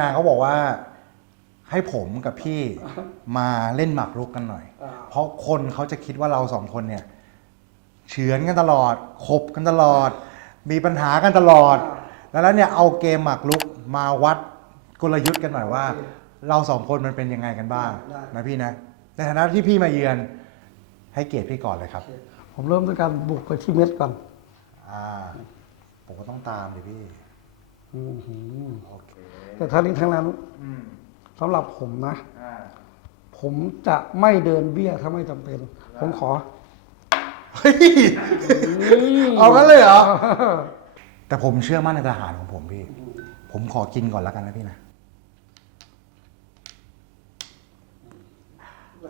วันนี้ทางทีมงานเขาบอกว่า ให้ผมกับพี่มาเล่นหมากรุกกันหน่อยอ่าเพราะคนเขาจะคิดว่าเราสองคนเนี่ยเฉือนกันตลอดคบกันตลอด มีปัญหากันตลอดแล้วแล้วเนี่ยเอาเกมหมากรุกมาวัดกลยุทธ์กันหน่อยว่า เราสองคนมันเป็นยังไงกันบ้างได้นะพี่นะในฐานะที่พี่มาเยือน ให้เกียรติพี่ก่อนเลยครับ ผมเริ่มด้วยการบุกไปที่เม็ดก่อนอ่าผมก็ต้องตามดิพี่อื้อหือโอเค แต่ทั้งนี้ทั้งนั้นอืมสำหรับผมนะ อ่า ผมจะไม่เดินเบี้ยถ้าไม่จำเป็น ผมขอ เฮ้ย เอางั้นเลยเหรอ แต่ผมเชื่อมั่นในทหารของผมพี่ ผมขอกินก่อนแล้วกันนะพี่นะ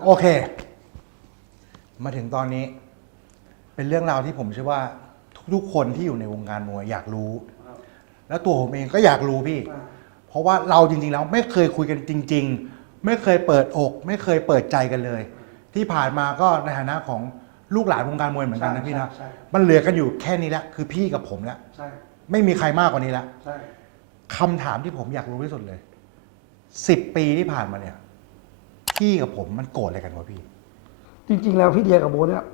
โอเค มาถึงตอนนี้ เป็นเรื่องราวที่ผมเชื่อว่า ทุกๆคนที่อยู่ในวงการมวยอยากรู้ แล้วตัวผมเองก็อยากรู้พี่ เพราะว่าเราจริงๆแล้วไม่เคยคุยกันจริง ๆ ไม่เคยเปิดอก ไม่เคยเปิดใจกันเลย ที่ผ่านมาก็ในฐานะของลูกหลานวงการมวยเหมือนกันนะพี่นะใช่ใช่ มันเหลือกันอยู่แค่นี้แหละคือพี่กับผมแล้วใช่ไม่มีใครมากกว่านี้แล้วใช่คำถามที่ผมอยากรู้ที่สุดเลยสิบปีที่ผ่านมาเนี่ย พี่กับผมมันโกรธอะไรกันวะพี่ จริง ๆ แล้วพี่เดียกับโบทเนี่ย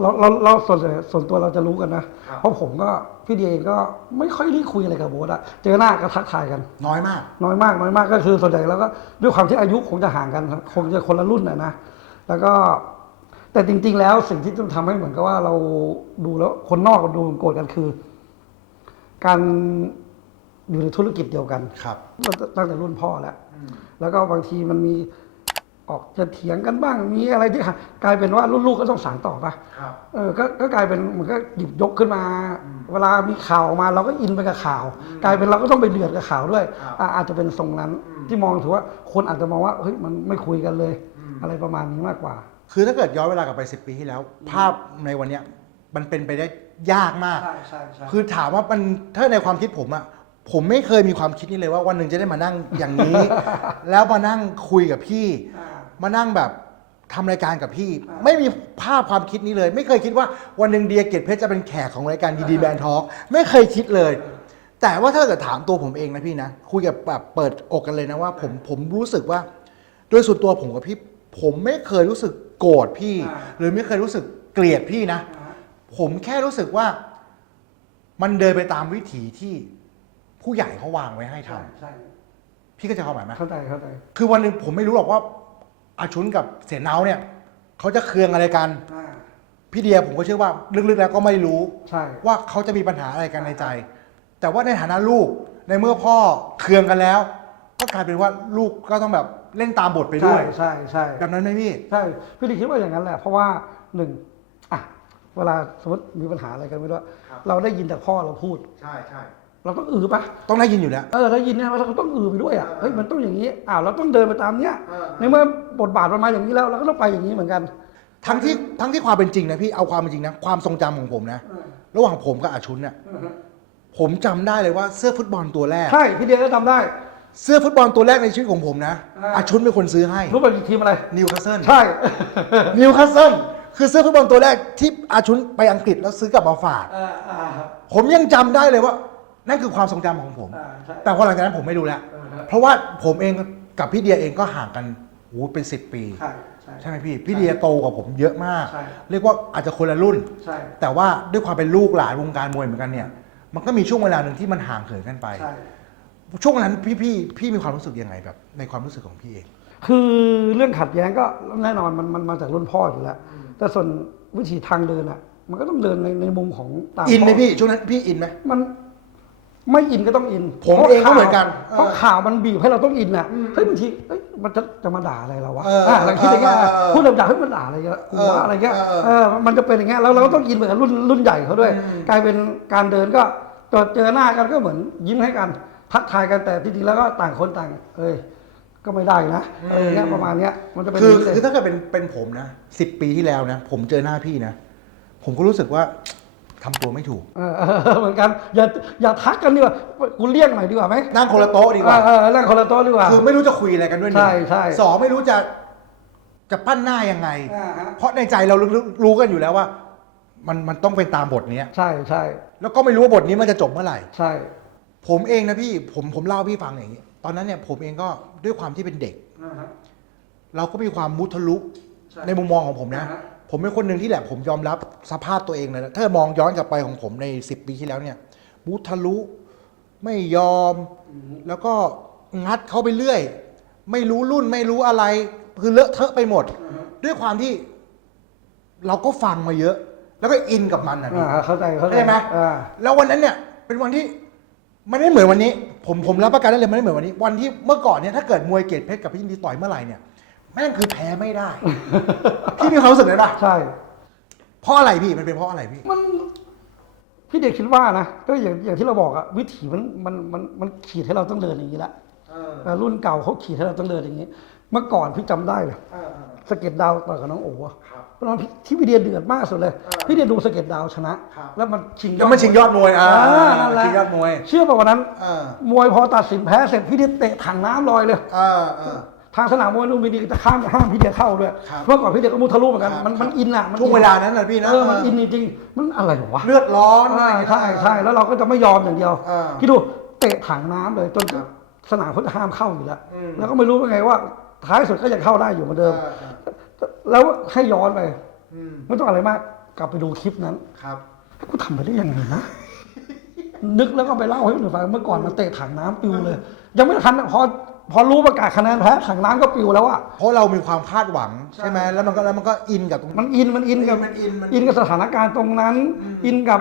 เราเราเราส่วนส่วนตัวเราจะรู้กันนะ ครับ เพราะผมก็พี่เดียเองก็ไม่ค่อยได้คุยอะไรกับโบทอะเจอหน้าก็ทักทายกัน น้อยมาก น้อยมากน้อยมากก็คือส่วนใหญ่แล้วก็ด้วยความที่อายุคงจะห่างกันครับคงจะคนละรุ่นนะนะแล้วก็แต่จริง ๆ แล้วสิ่งที่ต้องทำให้เหมือนกับว่าเราดูแล้วคนนอกดูโกรธกันคือ การอยู่ในธุรกิจเดียวกันครับ ตั้งแต่รุ่นพ่อแล้ว แล้วก็บางทีมันมี ออกจะเถียงกันบ้างมีอะไรที่กลายเป็นว่ารุ่นลูกก็ต้องสานต่อปะครับ เออก็ก็กลายเป็นมันก็หยิบยกขึ้นมา เวลามีข่าวออกมาเราก็อินไปกับข่าว กลายเป็นเราก็ต้องไปเดือดกับข่าวด้วยครับอะอาจจะเป็นทรงนั้นที่มองถือว่าคนอาจจะมองว่าเฮ้ยมันไม่คุยกันเลย อะไรประมาณนี้มากกว่า คือถ้าเกิดย้อนเวลากลับไปสิบปีที่แล้ว ภาพในวันเนี้ยมันเป็นไปได้ยากมาก ใช่ใช่ใช่คือถามว่ามันถ้าในความคิดผมอะผมไม่เคยมีความคิดนี้เลยว่าวันหนึ่งจะได้มานั่งอย่างนี้ แล้วมานั่งคุยกับพี่ มานั่งแบบทำรายการกับพี่ ไม่มีภาพความคิดนี้เลย ไม่เคยคิดว่าวันหนึ่งเดียเกตเพชรจะเป็นแขกของรายการดีดีแบนทอล์กไม่เคยคิดเลย แต่ว่าถ้าเกิดถามตัวผมเองนะพี่นะคุยกับแบบเปิดอกกันเลยนะว่า ผมผมรู้สึกว่า โดยส่วนตัวผมกับพี่ ผมไม่เคยรู้สึกโกรธพี่อ่าหรือไม่เคยรู้สึกเกลียดพี่นะ ผมแค่รู้สึกว่า มันเดินไปตามวิถีที่ผู้ใหญ่เขาวางไว้ให้ทำใช่พี่ก็จะเข้าใจไหมเข้าใจเข้าใจคือวันหนึ่งผมไม่รู้หรอกว่า อาชุนกับเสียเนาเนี่ยเขาจะเคืองอะไรกัน อ่าพี่เดียผมก็เชื่อว่าลึกๆแล้วก็ไม่รู้ ใช่ ว่าเขาจะมีปัญหาอะไรกันในใจ แต่ว่าในฐานะลูกในเมื่อพ่อเคืองกันแล้ว ก็กลายเป็นว่าลูกก็ต้องแบบเล่นตามบทไปด้ใช่วย ใช่ใช่แบบนั้นไหมพี่ ใช่พี่ดีคิดว่าอย่างนั้นแหละ เพราะว่าหนึ่งอะเวลาสมมติมีปัญหาอะไรกันไม่รู้ครับ เราได้ยินแต่พ่อเราพูด ใช่ใช่ เราต้องอือปะต้องได้ยินอยู่แล้ว เออได้ยินเนี่ยเราก็ต้องอือไปด้วยอะเฮ้ยมันต้องอย่างนี้อ้าวเราต้องเดินไปตามเนี้ยเออในเมื่อบทบาทมันมาอย่างนี้แล้วเราก็ต้องไปอย่างนี้เหมือนกัน ทั้งที่ทั้งที่ความเป็นจริงนะพี่เอาความเป็นจริงนะความทรงจำของผมนะ ระหว่างผมกับอาชุนเนี่ยผมจำได้เลยว่าเสื้อฟุตบอลตัวแรก ใช่พี่เดียก็จำได้ เสื้อฟุตบอลตัวแรกในชีวิตของผมนะอ่า อาชุนเป็นคนซื้อให้รู้เป็นทีมอะไร นิวคาสเซิล ใช่ นิวคาสเซิลคือเสื้อฟุตบอลตัวแรกที่อาชุนไปอังกฤษแล้วซื้อกลับมาฝากอ่าอ่าผมยังจำได้เลยว่า นั่นคือความทรงจำของผม อ่าใช่แต่พอหลังจากนั้นผมไม่รู้แล้วเออครับเพราะว่าผมเองกับพี่เดียเองก็ห่างกันโอ้โหเป็นสิบปี ใช่ใช่ใช่ไหมพี่ พี่เดียโตกว่าผมเยอะมาก ใช่เรียกว่าอาจจะคนละรุ่น ใช่ แต่ว่าด้วยความเป็นลูกหลานวงการมวยเหมือนกันเนี่ย มันก็มีช่วงเวลาหนึ่งที่มันห่างเหินกันไป ใช่ ช่วงนั้นพี่พี่พี่มีความรู้สึกยังไงแบบ ในความรู้สึกของพี่เอง คือเรื่องขัดแย้งก็แน่นอนมันมันมาจากรุ่นพ่ออยู่แล้วแต่ส่วนวิธีทางเดินอะ มันก็ต้องเดินในในมุมของตามอินไหมพ่พี่ช่วงนั้นพี่อินไหมมัน ไม่อินก็ต้องอินผมเองก็เหมือนกันเพราะเออข่าวมันบีบให้เราต้องอินอะเฮ้ยบางทีเฮ้ยมันจะจะมาด่าอะไรเราวะเอออะหลังคิดอย่างเงี้ยเออเออพูดแบบด่าเฮ้ยมันด่าอะไรเงี้ยกูเออว่าอะไรเงี้ยเออเออเออมันจะเป็นอย่างเงี้ยแล้วเราก็ต้องอินเหมือนกับรุ่นรุ่นใหญ่เขาด้วย กลายเป็นการเดินก็เจอเจอหน้ากันก็เหมือนยิ้มให้กัน ทักทายกันแต่จริงๆแล้วก็ต่างคนต่างเอ้ยก็ไม่ได้นะอะไรเงี้ยประมาณเนี้ยมันจะเป็นอคือย่างนี้เลยคือถ้าเกิดเป็นเป็นผมนะสิบปีที่แล้วนะ ผมเจอหน้าพี่นะ ผมก็รู้สึกว่า ทำตัวไม่ถูก เออเออเหมือนกัน อย่าอย่าทักกันดีกว่ากูเลี่ยงหน่อยดีกว่าไหมนั่งคนละโต๊ะดีกว่า เออเออนั่งคนละโต๊ะดีกว่า คือไม่รู้จะคุยอะไรกันด้วยหนึ่งใช่ใช่สองไม่รู้จะจะปั้นหน้ายังไง อ่าฮะ เพราะในใจเรารู้รู้กันอยู่แล้วว่า มันมันต้องเป็นตามบทเนี้ย ใช่ใช่แล้วก็ไม่รู้ว่าบทนี้มันจะจบเมื่อไหร่ ใช่ ผมเองนะพี่ผมผมเล่าให้พี่ฟังอย่างนี้ ตอนนั้นเนี่ยผมเองก็ด้วยความที่เป็นเด็กอ่าฮะเราก็มีความมุทะลุใช่ในมุมมองของผมนะ อ่าฮะ ผมเป็นคนหนึ่งที่แหละผมยอมรับสภาพตัวเองเลยนะถ้ามองย้อนกลับไปของผมใน 10 ปีที่แล้วเนี่ยมุทะลุไม่ยอม แล้วก็งัดเขาไปเรื่อย ไม่รู้รุ่นไม่รู้อะไร คือเลอะเทอะไปหมด ด้วยความที่ เราก็ฟังมาเยอะ แล้วก็อินกับมันนะพี่ อ่าเข้าใจเข้าใจเข้าใจไหม อ่า แล้ววันนั้นเนี่ยเป็นวันที่มันไม่เหมือนวันนี้ ผมผมรับประกันได้เลยมันไม่เหมือนวันนี้ วันที่เมื่อก่อนเนี่ยถ้าเกิดมวยเกตเพชรกับพี่ยินดีต่อยเมื่อไหร่เนี่ยแม่งคือแพ้ไม่ได้ พี่มีความรู้สึกเลยป่ะใช่ เพราะอะไรพี่มันเป็นเพราะอะไรพี่ มันพี่เด็กคิดว่านะก็อย่างอย่างที่เราบอกอะวิถีมันมันมันมันขีดให้เราต้องเดินอย่างนี้ละเอ่อรุ่นเก่าเขาขีดให้เราต้องเดินอย่างนี้ เมื่อก่อนพี่จำได้เลยสะเก็ตดาวต่อยกับน้องโอ๋อะครับตอนนั้นพี่ที่พี่เดียเดือดมากสุดเลย พี่เดียดูสะเก็ตดาวชนะครับแล้วมันชิงแล้วมันชิงยอดมวยอ่าอ่านั่นแหละชิงยอดมวย เชื่อป่ะวันนั้นเออมวยพอตัดสินแพ้เสร็จพี่เดียเตะถังน้ำลอยเลยเออเออ ทางสนามมวยลุมพินีจะข้ามห้ามพี่เดียเข้าด้วยครับเมื่อก่อนพี่เดียก็มุทะลุเหมือนกันครับ มันมันอินอะมันช่วงเวลานั้นนะพี่นะเออมันอินจริงๆมันอะไรวะเลือดร้อนอะไรอ่าอย่างเงี้ย ใช่ใช่แล้วเราก็จะไม่ยอมอย่างเดียวอ่าคิดดูเตะถังน้ำเลยจนครับสนามเขาจะห้ามเข้าอยู่แล้วอืมแล้วก็ไม่รู้ว่าไงว่า ท้ายสุดก็ยังเข้าได้อยู่เหมือนเดิมเออเออแล้วให้ย้อนไปอืมไม่ต้องอะไรมาก กลับไปดูคลิปนั้น ครับ กูทำไปได้ยังไงนะนึกแล้วก็ไปเล่าให้คนอื่นฟังเมื่อก่อนมันเตะถังน้ำปิวเลย ยังไม่ทันพอ พอรู้ประกาศคะแนนแพ้ถังน้ำก็ปิวแล้วอะเพราะเรามีความคาดหวังใช่ไหมแล้วมันก็แล้วมันก็อินกับตรง มันอินมันอินกับมันอินมันอินกับสถานการณ์ตรงนั้น อินกับ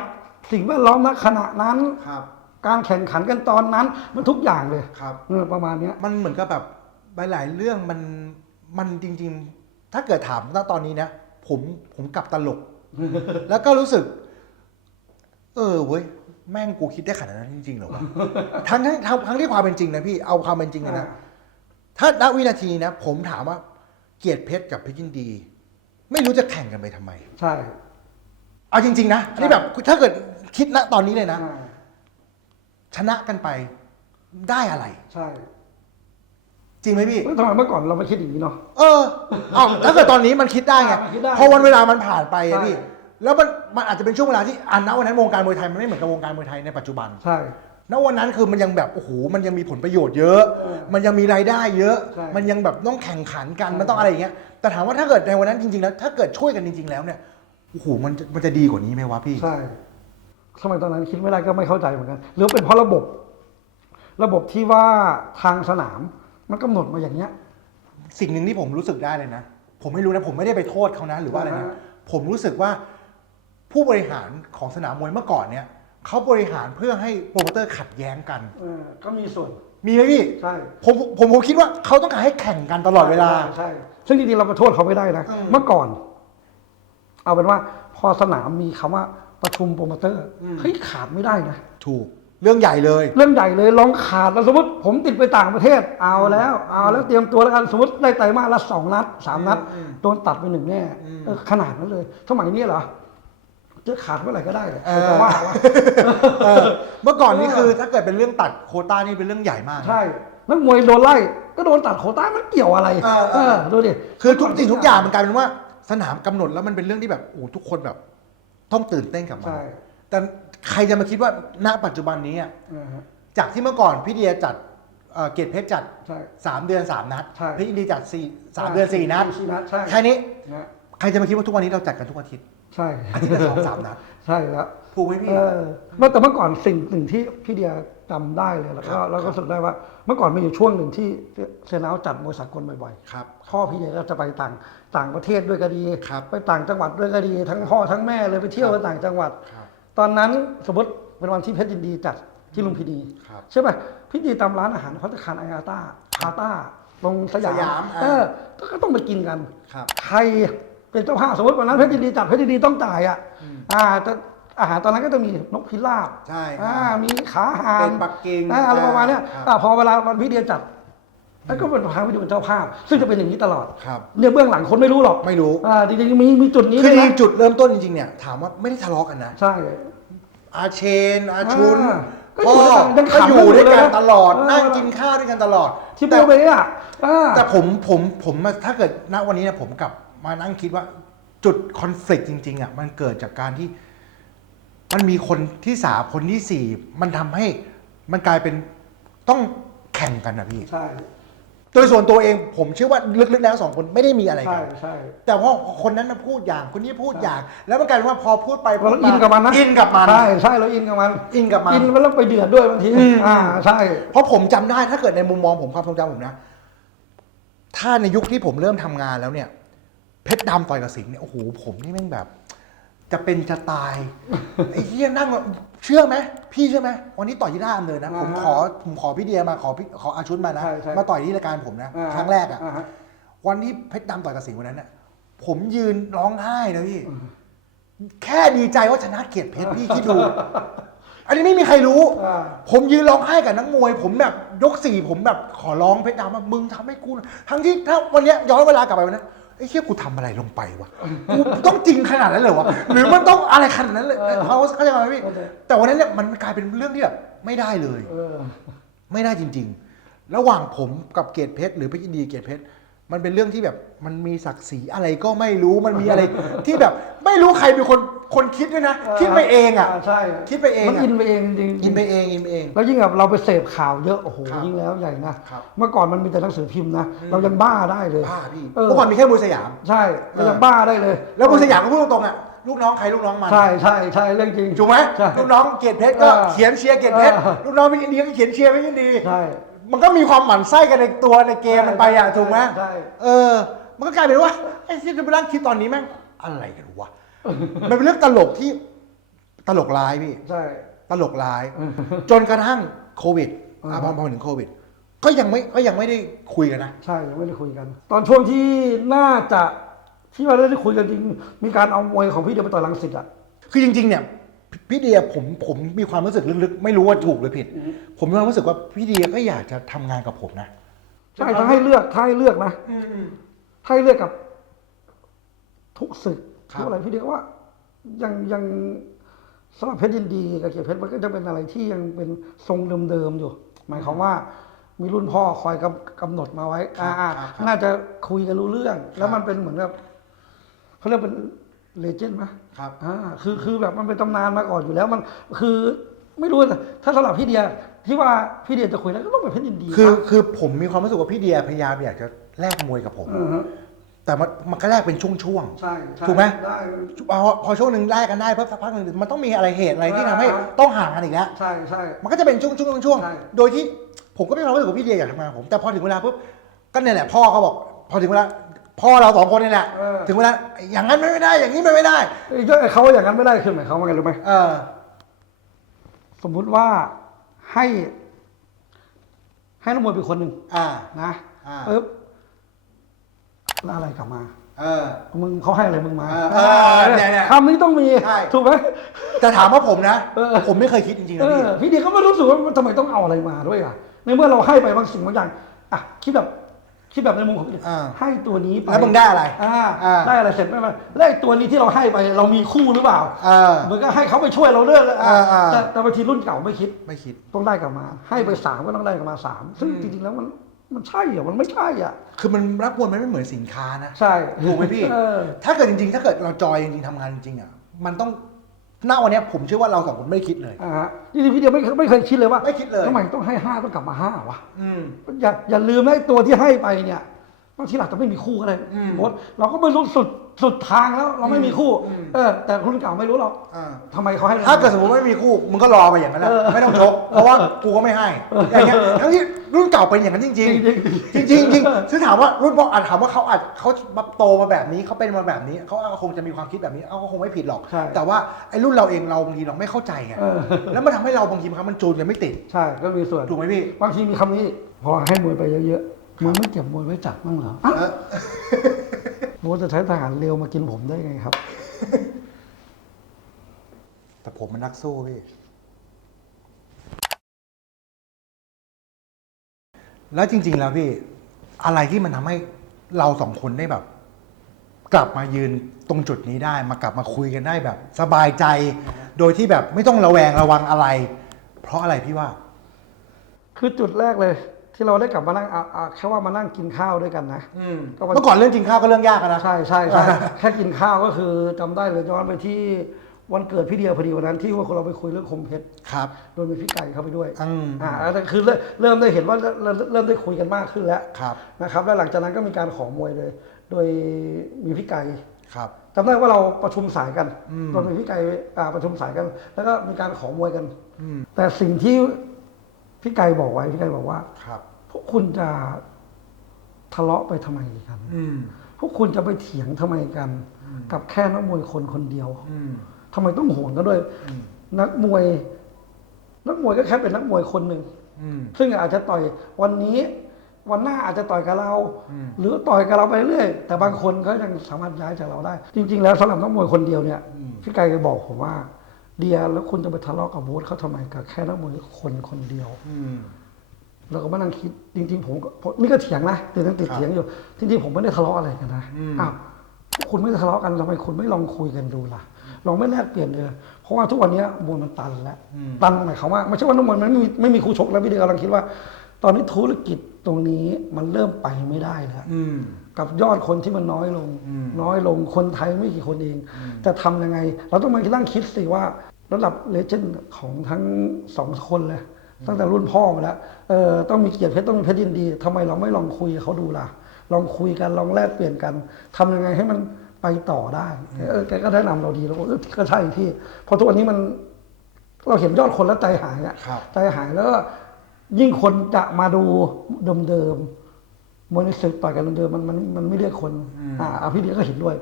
สิ่งแวดล้อมณขณะนั้น ครับ การแข่งขันกันตอนนั้น มันทุกอย่างเลยครับ เออประมาณเนี้ย มันเหมือนกับแบบหลายๆเรื่องมันมันจริง ๆ ถ้าเกิดถามณตอนนี้นะผมผมกลับตลก แล้วก็รู้สึก เออเว้ย แม่งกูคิดได้ขนาดนั้นจริงๆเหรอวะ ทั้งทั้งทั้งทั้งที่ความเป็นจริงนะพี่เอาความเป็นจริงเลยนะ ถ้าณวินาทีนะ ผมถามว่าเกียรติเพชรกับเพชรยินดี ไม่รู้จะแข่งกันไปทำไม ใช่ เอาจริง ๆ นะอันนี้แบบถ้าเกิดคิดณตอนนี้เลยนะอ่าชนะกันไปได้อะไร ใช่จริงไหมพี่เฮ้ยทำไมเมื่อก่อนเราไม่คิดอย่างนี้เนาะ เออ เอาถ้าเกิดตอนนี้มันคิดได้ไงมันคิดได้พอวันเวลามันผ่านไปอะใช่พี่ แล้วมันมันอาจจะเป็นช่วงเวลาที่อันณวันนั้นวงการมวยไทยมันไม่เหมือนกับวงการมวยไทยในปัจจุบัน ใช่ ณวันนั้นคือมันยังแบบโอ้โหมันยังมีผลประโยชน์เยอะเออมันยังมีรายได้เยอะ ใช่มันยังแบบต้องแข่งขันกันใช่มันต้องอะไรอย่างเงี้ยแต่ถามว่าถ้าเกิดในวันนั้นจริงๆแล้ว ถ้าเกิดช่วยกันจริง ๆ แล้วเนี่ยโอ้โหมันจะมันจะดีกว่านี้ไหมวะพี่ ใช่ สมัยตอนนั้นคิดไม่ได้ก็ไม่เข้าใจเหมือนกัน หรือเป็นเพราะระบบ ระบบที่ว่าทางสนามมันกำหนดมาอย่างเนี้ย สิ่งหนึ่งที่ผมรู้สึกได้เลยนะ ผมไม่รู้นะ ผมไม่ได้ไปโทษเขานะหรือว่าอะไรนะ อ่าฮะ ผมรู้สึกว่า ผู้บริหารของสนามมวยเมื่อก่อนเนี่ยเขาบริหารเพื่อให้โปรโมเตอร์ขัดแย้งกัน เออก็มีส่วน มีไหมพี่ใช่ ผมผมผมคิดว่าเขาต้องการให้แข่งกันตลอดเวลา ใช่ใช่ซึ่งจริงๆเราไปโทษเขาไม่ได้นะ อืม เมื่อก่อน เอาเป็นว่าพอสนามมีคำว่าประชุมโปรโมเตอร์อืมเฮ้ยขาดไม่ได้นะ ถูกเรื่องใหญ่เลย เรื่องใหญ่เลยลองขาดแล้วสมมติผมติดไปต่างประเทศเอาแล้ว เอาแล้วเตรียมตัวแล้วกันสมมติได้ไตรมาสละสองนัดสามนัดอืมโดนตัดไปหนึ่งแน่อืมเออขนาดนั้นเลยสมัยนี้เหรอ จะขาดเมื่อไหร่ก็ได้เลยเออแต่ว่าวะเออเมื่อก่อนนี่คือถ้าเกิดเป็นเรื่องตัดโควต้านี่เป็นเรื่องใหญ่มากนะใช่นักมวยโดนไล่ก็โดนตัดโควต้ามันเกี่ยวอะไรเออเออ ดูดิคือทุกสิ่งทุกอย่างมันกลายเป็นว่าสนามกำหนดแล้วมันเป็นเรื่องที่แบบโอ้ทุกคนแบบ ต้องตื่นเต้นกับมันใช่แต่ใครจะมาคิดว่าณปัจจุบันนี้อะเออฮะจากที่เมื่อก่อนพี่เดียจัดเอ่อเกตเพชรจัด ใช่สามเดือนสามนัดใช่ พี่ดีจัดสี่สามเดือนสี่นัดสี่นัดใช่แค่นี้นะใครจะมาคิดว่าทุกวันนี้เราจัดกันทุกอาทิตย์ ใช่อาทิตย์ละสองสามนัดใช่แล้วถูกไหมพี่ เออเมื่อแต่เมื่อก่อนสิ่งหนึ่งที่พี่เดียจำได้เลยแล้วครัก็บเราก็รู้สึกได้ว่า เมื่อก่อนมีอยู่ช่วงหนึ่งที่เซนเอาจัดมวยสากลบ่อยครับ ๆพ่อพี่เดียก็จะไปต่างต่างประเทศด้วยก็ดี ครับ ไปต่างจังหวัดด้วยก็ดี ทั้งพ่อทั้งแม่เลยไปเที่ยวครับกันต่างจังหวัด ครับ ตอนนั้นสมมติเป็นวันที่เพชรยินดีจัดที่ลุมพินีครับใช่ไหมพี่ดีตามร้านอาหารพัตตาคารไออาต้าพาต้าตรงสยามสยามอ่า เออก็ต้องไปกินกัน ครับ ใคร เป็นเจ้าภาพสมมติวันนั้นเพชรยินดีจัดเพชรยินดีต้องจ่ายอะอืมอ่าแต่อาหารตอนนั้นก็จะมีนกพิราบใช่อ่ามีขาห่าเป็นนปักกิ่งอ่าอะไรประมาณเนี้ยครับ อ่าพอเวลาวันพี่เดียจัดแล้วก็เป็นทางพี่เดียเป็นเจ้าภาพ ซึ่งจะเป็นอย่างนี้ตลอดครับ เนี่ยเบื้องหลังคนไม่รู้หรอกไม่รู้ อ่าจริงๆมีมีจุดนี้คือด้วยจรินะงๆจุดเริ่มต้นจริงๆเนี่ยถามว่าไม่ได้ทะเลาะกันนะ ใช่ อาเชน อาชุนอ่าก็พ่ออยู่ด้วยกันยังก็ขำอยู่ด้วยกันอยู่เลยกันนะตลอด เออ นั่งกินข้าวด้วยกันตลอดที่แต่โบเบ้อะอ่า แต่ผมผมผมมาถ้าเกิดณวันนี้นะผมกลับ มานั่งคิดว่าจุดคอน FLICT จริงๆอะมันเกิดจากการที่มันมีคนที่สามคนที่สี่มันทำให้มันกลายเป็นต้องแข่งกันนะพี่ ใช่โดยส่วนตัวเองผมเชื่อว่าลึกๆแล้วสองคนไม่ได้มีอะไรใช่กัน ใช่ แต่พอคนนั้นมาพูดอย่างคนนี้พูดอย่าง แล้วมันกลายเป็นว่าพอพูดไปเราอินกับมันนะอินกับมัน ใช่ใช่เราอินกับมันอินกับมัน อินมันแล้วไปเดือดด้วยบางทีอืม อ่าใช่ เพราะผมจำได้ถ้าเกิดในมุมมองผมความทรงจำผมนะ ถ้าในยุคที่ผมเริ่มทำงานแล้วเนี่ย เพชรดำต่อยกับสิงห์เนี่ยโอ้โหผมนี่แม่งแบบ จะเป็นจะตาย ไอ้เหี้ยนั่งแบบเชื่อไหมพี่เชื่อไหมวันนี้ต่อยที่หน้าอำเนินนะ ผมขอผมขอพี่เดียมาขอพี่ขออาชุนมานะ ใช่ใช่มาต่อยที่รายการผมนะ อ่าครั้งแรกอะอ่าฮะ วันที่เพชรดำต่อยกับสิงห์วันนั้นน่ะผมยืนร้องไห้นะพี่ แค่ดีใจว่าชนะเกียรติเพชรพี่คิดดู อันนี้ไม่มีใครรู้ อ่า ผมยืนร้องไห้กับนักมวย ผมแบบยกสี่ผมแบบขอร้องเพชรดำว่ามึงทำให้กูทั้งที่ถ้าวันเนี้ยย้อนเวลากลับไปวันนั้น ไอ้เชี่ยกูทำอะไรลงไปวะกูต้องจริงขนาดนั้นเลยวะหรือมันต้องอะไรขนาดนั้นเลยเออเขาเข้าใจไหมพี่เข้าใจแต่วันนั้นเนี่ยมันกลายเป็นเรื่องที่แบบไม่ได้เลยเออไม่ได้จริง ๆ ระหว่างผมกับเกตเพชรหรือเพชรยินดีเกตเพชร มันเป็นเรื่องที่แบบมันมีศักดิ์ศรีอะไรก็ไม่รู้มันมีอะไร ที่แบบไม่รู้ใครเป็นคนคนคิดด้วยนะ คิดไปเองอะใช่คิดไปเองมันอะอินไปเองจริงๆอินไปเองอินไปเอง แล้วยิ่งแบบเราไปเสพข่าวเยอะโอ้โหครับยิ่งแล้วใหญ่นะครับเมื่อก่อนมันมีแต่หนังสือพิมพ์นะเรายังบ้าได้เลยบ้าพี่เออเมื่อก่อนมีแค่มวยสยาม ใช่เรายังบ้าได้เลย แล้วมวยสยามก็พูดตรงๆอะลูกน้องใครลูกน้องมันใช่ใช่ใช่เรื่องจริงถูกไหมใช่ลูกน้องเกียรติเพชรก็เออเขียนเชียร์เกียรติเพชรเออลูกน้องเพชรยินดีก็เขียนเชียร์เพชรยินดีใช่ มันก็มีความหมั่นไส้กันในตัวในเกมมันไปอะถูกไหมใช่ เออ มันก็กลายเป็นว่าไอ้ที่จะไปนั่งคิดตอนนี้แม่งอะไรกันวะ มันเป็นเรื่องตลกที่ตลกร้ายพี่ ใช่ ตลกร้าย จนกระทั่งโควิดอะพอพอถึงโควิด ก็ยังไม่ก็ยังไม่ได้คุยกันนะ ใช่ยังไม่ได้คุยกัน ตอนช่วงที่น่าจะที่ว่าได้คุยกันจริง มีการเอามวยของพี่เดียวไปต่อยลังสิตอะ คือจริง ๆ เนี่ยพี่ พี่เดียผมผมมีความรู้สึกลึกๆ ไม่รู้ว่าถูกหรือผิด ผมมีความรู้สึกว่าพี่เดียก็อยากจะทำงานกับผมนะ ใช่ถ้าให้เลือกถ้าให้เลือกนะถ้าให้เลือกกับ ทุกศึกครับ ทุกอะไรพี่เดียวว่า ยังยังสำหรับเพชรยินดีกับเกียรติเพชรมันก็จะเป็นอะไรที่ยังเป็นทรงเดิมๆอยู่ หมายความว่า มีรุ่นพ่อคอยกำกำหนดมาไว้ อ่าอ่าน่าจะคุยกันรู้เรื่อง แล้วมันเป็นเหมือนแบบเขาเรียกเป็น เลเจนด์ไหมครับ อ่าคือคือแบบมันเป็นตำนานมาก่อนอยู่แล้วมันคือไม่รู้นะถ้าสำหรับพี่เดียที่ว่าพี่เดียจะคุยแล้วก็ต้องเป็นเพชรยินดีคือนะคือผมมีความรู้สึกว่าพี่เดียพยายามอยากจะแลกมวยกับผม อือฮะแต่มันมันก็แลกเป็นช่วงๆใช่ใช่ถูกไหมได้ พอพอช่วงหนึ่งแลกกันได้เพิ่สักพักหนึ่งมันต้องมีอะไรเหตุอะไรที่อ่าทำให้ต้องห่างกันอีกแล้ว ใช่ใช่ มันก็จะเป็นช่วงช่วงช่วงใช่ โดยที่ผมก็มีความรู้สึกว่าพี่เดียอยากทำงานกับผม แต่พอถึงเวลาปุ๊บก็เนี่ยแหละพ่อเขาบอก พอถึงเวลา พ่อเราสองคนนี่แหละ เออ ถึงเวลาอย่างนั้นไม่ได้ อย่างนี้ไม่ได้ ไอ้เจ้าไอ้เขาอย่างนั้นไม่ได้คือหมายความว่าไงรู้ไหมเออ สมมุติว่าให้ ให้นักมวยเป็นคนหนึ่งอ่า นะอ่า ปึ๊บแล้วอะไรกลับมาเออ มึงเขาให้อะไรมึงมาเออเออเนี่ยเนี่ยคำนี้ต้องมีใช่ ถูกไหม แต่ถามว่าผมนะ เออ ผมไม่เคยคิดจริงๆเอนะพี่ อพี่เดียก็ไม่รู้สึกว่าทำไมต้องเอาอะไรมาด้วยอะในเมื่อเราให้ไปบางสิ่งบางอย่างอะคิดแบบ คิดแบบในมุมของพี่เดียอ่าให้ตัวนี้ไปแล้วมึงได้อะไรอ่าอ่า ได้อะไรเสร็จไม่มาแล้วไอ้ตัวนี้ที่เราให้ไปเรามีคู่หรือเปล่าเออ เหมือนก็ให้เขาไปช่วยเราเรื่องเลยอะอ่าอ่า แต่แต่บางทีรุ่นเก่าไม่คิด ไม่คิด ต้องได้กลับมา ให้ไปสามก็ต้องได้กลับมาสามซึ่งจริงๆแล้วมันมันใช่เหรอมันไม่ใช่อะ คือมันรักมวยมันไม่เหมือนสินค้านะ ใช่ ถูกไหมพี่เออถ้าเกิดจริงๆ ถ้าเกิดเราจอยจริงๆทำงานจริงๆอะ มันต้อง ณวันเนี้ยผมเชื่อว่าเราสองคนไม่ได้คิดเลย อ่าฮะจริงๆพี่เดียวไม่ไม่เคยคิดเลยว่าไม่คิดเลย ทำไมต้องให้ห้าต้องกลับมาห้าวะ อืม อย่าอย่าลืมนะไอ้ตัวที่ให้ไปเนี่ยบางทีเราจะไม่มีคู่ก็ได้อืม โค้ชเราก็ไม่รู้สุด สุดทางแล้วเราไม่มีคู่ อืม เออ แต่รุ่นเก่าไม่รู้หรอกอ่า ทำไมเขาให้ร ถ้าเกิดสมมติไม่มีคู่มึงก็รอไปอย่างนั้นแหละเออไม่ต้องชกเพราะว่ากูก็ไม่ให้อย่างเงี้ยทั้งที่รุ่นเก่าเป็นอย่างนั้นจริง ๆจริงๆจริงๆซึ่งถามว่ารุ่นพ่ออาจถามว่าเขาอาจเขาโตมาแบบนี้เขาเป็นมาแบบนี้เขาคงจะมีความคิดแบบนี้เขาก็คงไม่ผิดหรอก ใช่ แต่ว่าไอ้รุ่นเราเองเราบางทีเราไม่เข้าใจไงเออแล้วมันทำให้เราบางทีบางครั้งมันจูนกันไม่ติดใช่ก็มีส่วน ถูกไหมพี่บางทีมีคำนี้ พอให้มวยไปเยอะๆมึงไม่เก็บมวยไว้จับบ้างเหรออะเออ โอ้จะใช้ทหารเร็วมากินผมได้ไงครับ แต่ผมมันนักสู้พี่ แล้วจริง ๆ แล้วพี่ อะไรที่มันทำให้เราสองคนได้แบบ กลับมายืนตรงจุดนี้ได้ มากลับมาคุยกันได้แบบ สบายใจ โดยที่แบบไม่ต้องระแวงระวังอะไร เพราะอะไรพี่ว่า คือจุดแรกเลย ที่เราได้กลับมานั่งเอาเอาแค่ว่ามานั่งกินข้าวด้วยกันนะก็มัน เมื่อก่อนเรื่องกินข้าวก็เรื่องยากอะนะ ใช่ใช่ใช่ แค่กินข้าวก็คือจำได้เลยย้อนไปที่วันเกิดพี่เดียวพอดีวันนั้นที่ว่าเราไปคุยเรื่องคมเพชรครับ โดยมีพี่ไก่เข้าไปด้วยอืม อ่าแล้วคือเริ่มเริ่มได้เห็นว่าเริ่มเริ่มเริ่มได้คุยกันมากขึ้นแล้วครับ นะครับแล้วหลังจากนั้นก็มีการขอมวยเลย โดยมีพี่ไก่ครับ จำได้ว่าเราประชุมสายกันอืมโดยมีพี่ไก่อ่าประชุมสายกัน แล้วก็มีการขอมวยกันอืมแต่สิ่งที่ พี่ไก่บอกไว้พี่ไก่บอกว่าครับ พวกคุณจะทะเลาะไปทำไมกันอืมพวกคุณจะไปเถียงทำไมกัน กับแค่นักมวยคนคนเดียวอืมทำไมต้องห่วงกันด้วยอืมนักมวย นักมวยก็แค่เป็นนักมวยคนหนึ่งอืมซึ่งอาจจะต่อยวันนี้วันหน้าอาจจะต่อยกับเราอืมหรือต่อยกับเราไปเรื่อยแต่บางคนก็ยังสามารถย้ายจากเราได้ จริง ๆ แล้วสำหรับนักมวยคนเดียวเนี่ยอืมพี่ไก่ก็บอกผมว่า เดียแล้วคุณจะไปทะเลาะกับโบ๊ทเขาทำไมกับแค่นักมวยคนคนเดียวอืมเราก็มานั่งคิดจริง ๆ ผมก็ผมนี่ก็เถียงนะติดยังติดครับเถียงอยู่จริงๆผมไม่ได้ทะเลาะอะไรกันนะอืมอ้าวคุณไม่ได้ทะเลาะกันทำไมคุณไม่ลองคุยกันดูล่ะลองไม่แลกเปลี่ยนเลยเพราะว่าทุกวันนี้มวยมันตันแล้วอืมตันหมายความว่าไม่ใช่ว่านักมวยมันไม่มีไม่มีคู่ชกแล้วพี่เดียกำลังคิดว่า ตอนนี้ธุรกิจตรงนี้มันเริ่มไปไม่ได้แล้วอืมกับยอดคนที่มันน้อยลงอืมน้อยลงคนไทยไม่กี่คนเอง จะทำยังไง เราต้องมานั่งคิดสิว่า ระดับเลเจนด์ของทั้งสองคนเลยตั้งแต่รุ่นพ่อมาแล้วเออต้องมีเกียรติเพชรต้องมีเพชรยินดีทำไมเราไม่ลองคุยกับเขาดูล่ะ ลองคุยกันลองแลกเปลี่ยนกันทำยังไงให้มันไปต่อได้เออแกก็แนะนำเราดีแล้วก็เออก็ใช่พี่เพราะทุกวันนี้มันเราเห็นยอดคนแล้วใจหายอะครับใจหายแล้วก็ยิ่งคนจะมาดูเดิมๆมวยในศึกต่อยกันเดิมๆมันมันมันไม่เรียกคน อ่าเอาพี่เดียก็เห็นด้วย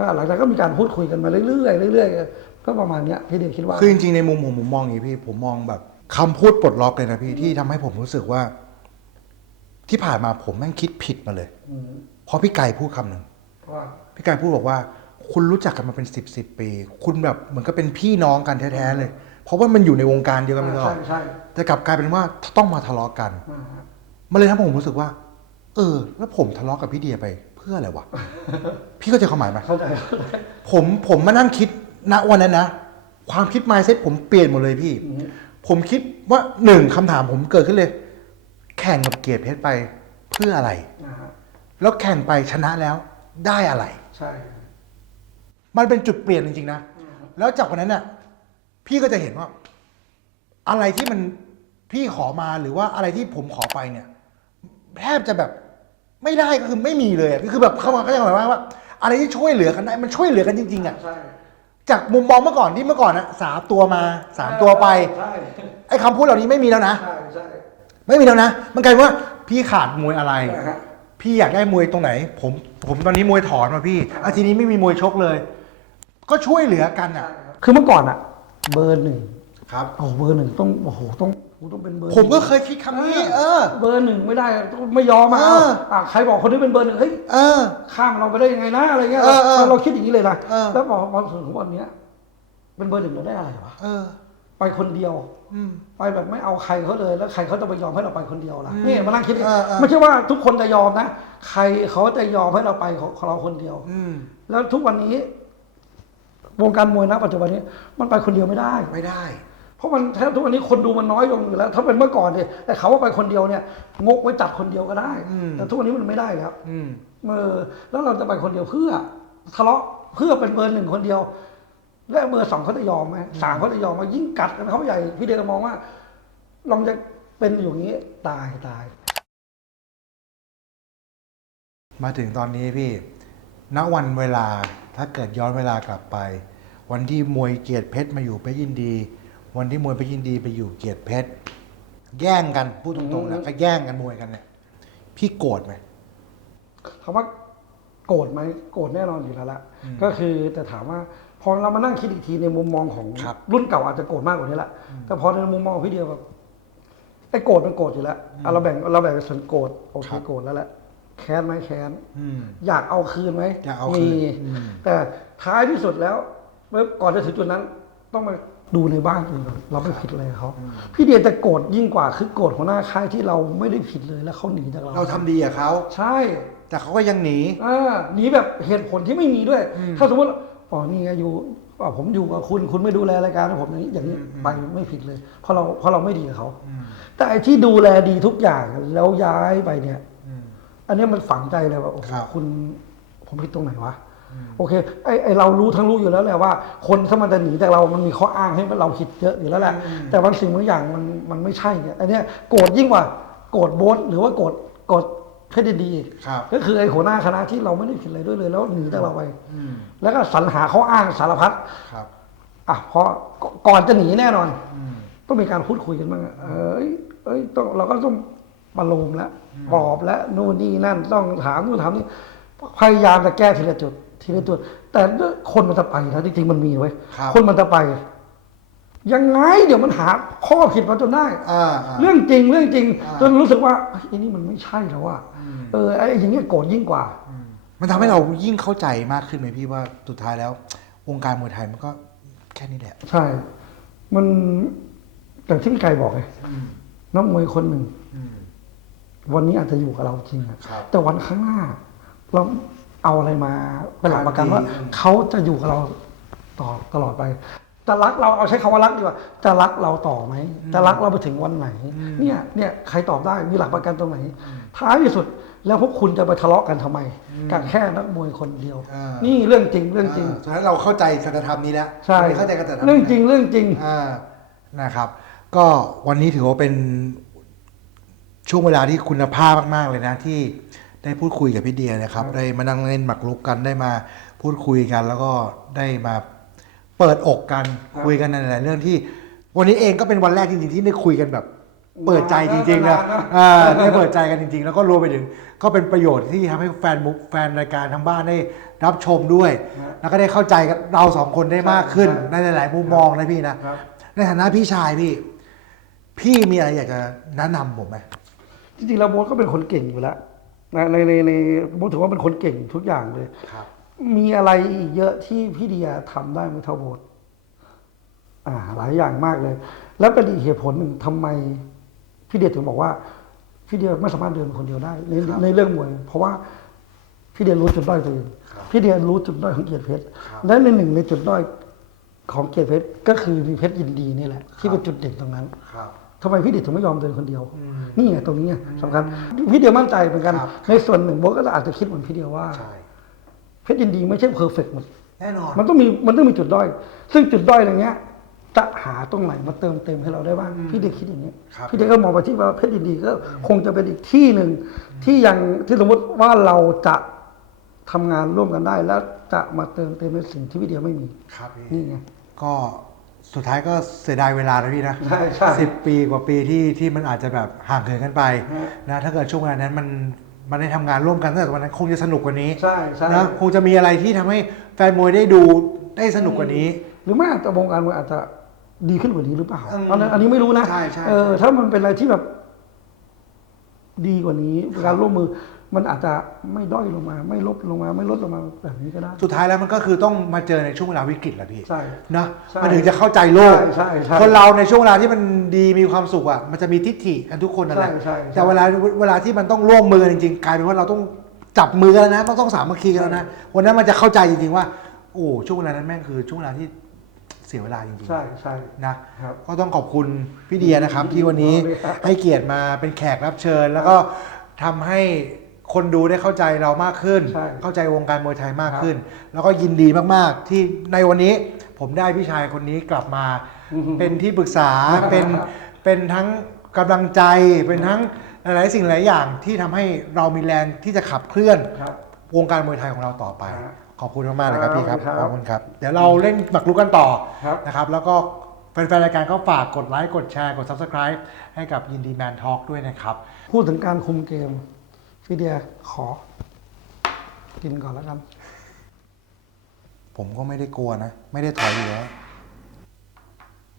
ก็หลังจากก็มีการพูดคุยกันมาเรื่อยๆเรื่อยๆก็ประมาณเนี้ยพี่เดียคิดว่า คือจริงๆในมุมผมผมมองอย่างนี้พี่ ผมมองแบบคำพูดปลดล็อกเลยนะพี่ที่ทำให้ผมรู้สึกว่า ที่ผ่านมาผมแม่งคิดผิดมาเลย อืมเพราะพี่ไก่พูดคำหนึ่ง ว่าพี่ไก่พูดบอกว่า คุณรู้จักกันมาเป็นสิบสิบปี คุณแบบเหมือนกับเป็นพี่น้องกันแท้ๆเลย เพราะว่ามันอยู่ในวงการเดียวกันมาตลอใช่ดใช่แต่กลับกลายเป็นว่าต้องมาทะเลาะกัน อ่าฮะมันเลยทำให้ผมรู้สึกว่า เออ แล้วผมทะเลาะกับพี่เดียไป เพื่ออะไรวะ พี่เข้าใจความหมายไหมเข้าใจเข้าใจผมผมมานั่งคิดณวันนั้นนะ ความคิด mindset ผมเปลี่ยนหมดเลยพี่อืมผมคิดว่าหนึ่งคำถามผมเกิดขึ้นเลย แข่งกับเกียรติเพชรไปเพื่ออะไรอ่าฮะแล้วแข่งไปชนะแล้วได้อะไร ใช่ มันเป็นจุดเปลี่ยนจริงๆนะ แล้วจากวันนั้นน่ะ พี่ก็จะเห็นว่า อะไรที่มันพี่ขอมาหรือว่าอะไรที่ผมขอไปเนี่ย แทบจะแบบ ไม่ได้ก็คือไม่มีเลยอะคือแบบเข้ามาก็จะหมายว่า อะไรที่ช่วยเหลือกันได้มันช่วยเหลือกันจริงๆอะใช่จากมุมมองเมื่อก่อนที่เมื่อก่อนนะสามตัวมาสามตัวไปใช่ไอ้คำพูดเหล่านี้ไม่มีแล้วนะ ใช่ใช่ไม่มีแล้วนะ มันกลายเป็นว่าพี่ขาดมวยอะไรใช่ฮะพี่อยากได้มวยตรงไหน ผมผมตอนนี้มวยถอนมาพี่อาทีนี้ไม่มีมวยชกเลย ก็ช่วยเหลือกันอะ คือเมื่อก่อนอะเบอร์หนึ่ง ครับโอ้โหเบอร์หนึ่งต้องโอ้โหต้องโอ้โหต้องเป็นเบอร์ผมก็เคยคิดคำนี้ เออ เบอร์หนึ่งไม่ได้ต้องไม่ยอมมาเออ อะใครบอกคนนี้เป็นเบอร์หนึ่งเฮ้ยเออ ข้ามเราไปได้ยังไงนะอะไรเงี้ยเออเออเราคิดอย่างนี้เลยนะเออ แล้วพอพอถึงวันเนี้ย เป็นเบอร์หนึ่งเราได้อะไรวะเออ ไปคนเดียว อืม ไปแบบไม่เอาใครเขาเลยแล้วใครเขาจะไปยอมให้เราไปคนเดียวล่ะอืมนี่มานั่งคิดดิเออเออ ไม่ใช่ว่าทุกคนจะยอมนะใครเขาจะยอมให้เราไปของของเราคนเดียว อืม แล้วทุกวันนี้ วงการมวยนะปัจจุบันนี้ มันไปคนเดียวไม่ได้ ไม่ได้ เพราะมันแทบทุกวันนี้คนดูมันน้อยลงอยู่แล้ว ถ้าเป็นเมื่อก่อนเนี่ยแต่เขาว่าไปคนเดียวเนี่ยงกไว้จัดคนเดียวก็ได้ อืม แต่ทุกวันนี้มันไม่ได้แล้วอืม เออแล้วเราจะไปคนเดียวเพื่อทะเลาะเพื่อเป็นเบอร์หนึ่งคนเดียว และเบอร์สองเขาจะยอมไหมสามเขาจะยอมไหมยิ่งกัดกันเขาใหญ่พี่เดชมองว่า ลองจะเป็นอย่างนี้ตายตาย มาถึงตอนนี้พี่ ณวันเวลาถ้าเกิดย้อนเวลากลับไป วันที่มวยเกียรติเพชรมาอยู่เพชรยินดี วันที่มวยเพชรยินดีไปอยู่เกียรติเพชร แย่งกันพูดตรงๆแล้วก็แย่งกันมวยกันเนี่ยพี่โกรธไหมคำว่าโกรธไหมโกรธแน่นอนอยู่แล้วละก็คือแต่ถามว่าพอเรามานั่งคิดอีกทีในมุมมองของครับรุ่นเก่าอาจจะโกรธมากกว่านี้แหละแต่พอในมุมมองของพี่เดียวแบบไอ้โกรธมันโกรธอยู่แล้วอะเราแบ่งเราแบ่งเป็นส่วนโกรธโอเคครับโกรธแล้วแหละแค้นไหมแค้นอืมอยากเอาคืนไหมอยากเอาคืนมีอืมแต่ท้ายที่สุดแล้วเมื่อก่อนจะถึงจุดนั้น ต้องมา ดูในบ้านตัวเองก่อนเราไม่ผิดอะไรกับเขาพี่เดียจะโกรธยิ่งกว่าคือโกรธหัวหน้าค่ายที่เราไม่ได้ผิดเลยแล้วเขาหนีจากเราเราทำดีกับเขาใช่แต่เขาก็ยังหนีอ่าหนีแบบเหตุผลที่ไม่มีด้วยอืมถ้าสมมติอ๋อนี่ไงอยู่อ๋อผมอยู่กับคุณคุณไม่ดูแลรายการให้ผมอย่างนี้อย่างนี้ไปไม่ผิดเลย เพราะเราเพราะเราไม่ดีกับเขาอืมแต่ไอ้ที่ดูแลดีทุกอย่างแล้วย้ายไปเนี่ยอืมอันเนี้ยมันฝังใจเลยว่าโอ้โหครับคุณผมผิดตรงไหนวะ โอเคไอไอเรารู้ทั้งรู้อยู่แล้วแหละว่า คนถ้ามันจะหนีจากเรามันมีข้ออ้างให้เราผิดเยอะอยู่แล้วแหละ แต่บางสิ่งบางอย่างมันมันไม่ใช่เนี่ยอันเนี้ยโกรธยิ่งกว่าโกรธโบสหรือว่าโกรธโกรธเพชรดีครับก็คือไอหัวหน้าคณะที่เราไม่ได้ผิดอะไรด้วยเลย แล้วหนีจากเราไปอืมแล้วก็สรรหาข้ออ้างสารพัดครับอะเพราะก่อนจะหนีแน่นอนอืมต้องมีการพูดคุยกันบ้างอะเอยเอ้ยต้องเราก็ต้องประโลมแล้วปลอบแล้วนู่นนี่นั่นต้องถามนู่นถามนี่พยายามจะแก้ทีละจุด ทีละจุดแต่คนมันจะไปนะจริงๆมันมีไว้ยครับคนมันจะไป ยังไง เดี๋ยวมันหาข้อผิดมาจนได้อ่าอ่าเรื่องจริงเรื่องจริงอ่าจนรู้สึกว่าเฮ้ยไอ้นี่มันไม่ใช่แล้วว่าเออไอ้อย่างเงี้ยโกรธยิ่งกว่า มันทำให้เรายิ่งเข้าใจมากขึ้นไหมพี่ว่าสุดท้ายแล้ว วงการมวยไทยมันก็แค่นี้แหละ ใช่ มันอย่างที่พี่ไก่บอกไงนักมวยคนหนึ่งอืมวันนี้อาจจะอยู่กับเราจริงอะครับแต่วันข้างหน้า เรา เอาอะไรมาเป็นหลักประกันการันตีว่าเขาจะอยู่กับเราต่อตลอดไปจะรักเราเอาใช้คำว่ารักดีกว่าจะรักเราต่อไหมจะรักเราไปถึงวันไหน เนี่ยเนี่ยใครตอบได้มีหลักประกันตรงไหน ท้ายที่สุดแล้วพวกคุณจะไปทะเลาะกันทำไมกับแค่นักมวยคนเดียวอ่านี่เรื่องจริงเรื่องจริงาสุดท้ายเราเข้าใจสัจธรรมนี้แล้วใช่วันนี้เข้าใจกันสัจธรรมเรื่องนี้จริงเรื่องจริงอ่านะครับ ก็วันนี้ถือว่าเป็นช่วงเวลาที่คุณภาพมาก ๆ เลยนะที่ ได้พูดคุยกับพี่เดียนะครับ ได้มานั่งเล่นหมากรุกกันได้มาพูดคุยกัน แล้วก็ได้มาเปิดอกกันครับคุยกันในหลายๆเรื่องที่ วันนี้เองก็เป็นวันแรกจริงๆที่ได้คุยกันแบบ เปิดใจจริงๆนะนานนะอ่าได้เปิดใจกันจริง ๆ แล้วก็รวมไปถึง ก็เป็นประโยชน์ที่ทำให้แฟนมุกแฟนรายการทางบ้านได้รับชมด้วย แล้วก็ได้เข้าใจกันเราสองคนได้มากขึ้นในหลาย ๆ มุมมองนะพี่นะครับในฐานะพี่ชายพี่พี่มีอะไรอยากจะแนะนำผมไหมจริงๆแล้วโบ๊ทก็เป็นคนเก่งอยู่แล้ว นะในในในโบ๊ทถือว่าเป็นคนเก่งทุกอย่างเลย ครับ มีอะไรอีกเยอะที่พี่เดียทำได้ไม่เท่าโบสอ่า หลายอย่างมากเลย แล้วเป็นอีกเหตุผลหนึ่งทำไม พี่เดียถึงบอกว่า พี่เดียไม่สามารถเดินคนเดียวได้ ในในเรื่องมวย เพราะว่าพี่เดียรู้จุดด้อยตัวเองพี่เดียรู้จุดด้อยของเกียรติเพชรและในหนึ่งในจุดด้อยของเกียรติเพชรก็คือมีเพชรยินดีนี่แหละ ที่เป็นจุดเด่นตรงนั้น ครับ ทำไมพี่เดียถึงไม่ยอมเดินคนเดียว นี่ไงตรงนี้ไงสำคัญพี่เดียมั่นใจเหมือนกันครับในส่วนหนึ่งโบ๊ทก็อาจจะคิดเหมือนพี่เดียว่าใช่เพชรยินดีไม่ใช่เพอร์เฟกหมดแน่นอนมันต้องมีมันต้องมีจุดด้อย ซึ่งจุดด้อยอย่างเงี้ยจะหาตรงไหนมาเติมเต็มให้เราได้บ้างพี่เด็กคิดอย่างเงี้ยครับพี่เด็กก็มองไปที่ว่าเพชรยินดีก็คงจะเป็นอีกที่หนึ่งที่ยังที่สมมติว่าเราจะทำงานร่วมกันได้ แล้วจะมาเติมเต็มในสิ่งที่พี่เดียไม่มีครับพี่นี่ไงก็ สุดท้ายก็เสียดายเวลานะพี่นะใช่ใช่ สิบปีกว่าปีที่ที่มันอาจจะแบบห่างเหินกันไปฮะนะถ้าเกิดช่วงเวลานั้นมันมันได้ทำงานร่วมกันตั้งแต่วันนั้นคงจะสนุกกว่านี้ใช่ใช่นะคงจะมีอะไรที่ทำให้แฟนมวยได้ดูได้สนุกกว่านี้ หรือไม่อาจจะวงการมวยอาจจะดีขึ้นกว่านี้หรือเปล่าอืมอันนั้นอันนี้ไม่รู้นะใช่ใช่ เออถ้ามันเป็นอะไรที่แบบ ดีกว่านี้การร่วมมือ มันอาจจะไม่ด้อยลงมา ไม่ลดลงมา ไม่ลดลงมาแบบนี้ก็ได้ สุดท้ายแล้วมันก็คือต้องมาเจอในช่วงเวลาวิกฤตแหละพี่ใช่นะใช่มันถึงจะเข้าใจโลกใช่ใช่ใช่คนเราในช่วงเวลาที่มันดีมีความสุขอะมันจะมีทิฏฐิกันทุกคนนั่นแหละใช่ใช่ใช่แต่เวลาเวลาที่มันต้องร่วมมือกันจริงๆกลายเป็นว่าเราต้องจับมือกันแล้วนะต้องต้องสามัคคีกันแล้วนะวันนั้นมันจะเข้าใจจริงๆว่า โอ้ช่วงเวลานั้นแม่งคือช่วงเวลาที่เสียเวลาจริงๆใช่ใช่นะครับก็ต้องขอบคุณพี่เดียนะครับ ที่วันนี้ครับให้เกียรติมาเป็นแขกรับเชิญ แล้วก็ทำให้ คนดูได้เข้าใจเรามากขึ้น ใช่เข้าใจวงการมวยไทยมากขึ้น แล้วก็ยินดีมากๆ ที่ในวันนี้ผมได้พี่ชายคนนี้กลับมาเป็นที่ปรึกษา เป็น เป็นทั้งกำลังใจ เป็นทั้งหลายๆสิ่งหลายอย่างที่ทำให้เรามีแรงที่จะขับเคลื่อน ครับ วงการมวยไทยของเราต่อไป ครับขอบคุณมากๆเลยครับพี่ครับ ครับขอบคุณครับ เดี๋ยวเราเล่นหมักลุกกันต่อครับ นะครับ แล้วก็แฟนๆรายการก็ฝากกดไลค์ กดแชร์ กด Subscribe ให้กับยินดีแมนทอล์กด้วยนะครับ พูดถึงการคุมเกม พี่เดียขอ กินก่อนแล้วกัน ผมก็ไม่ได้กลัวนะ ไม่ได้ถอยอยู่แล้ว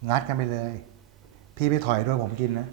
งัดกันไปเลย พี่ไปถอยด้วยผมกินนะ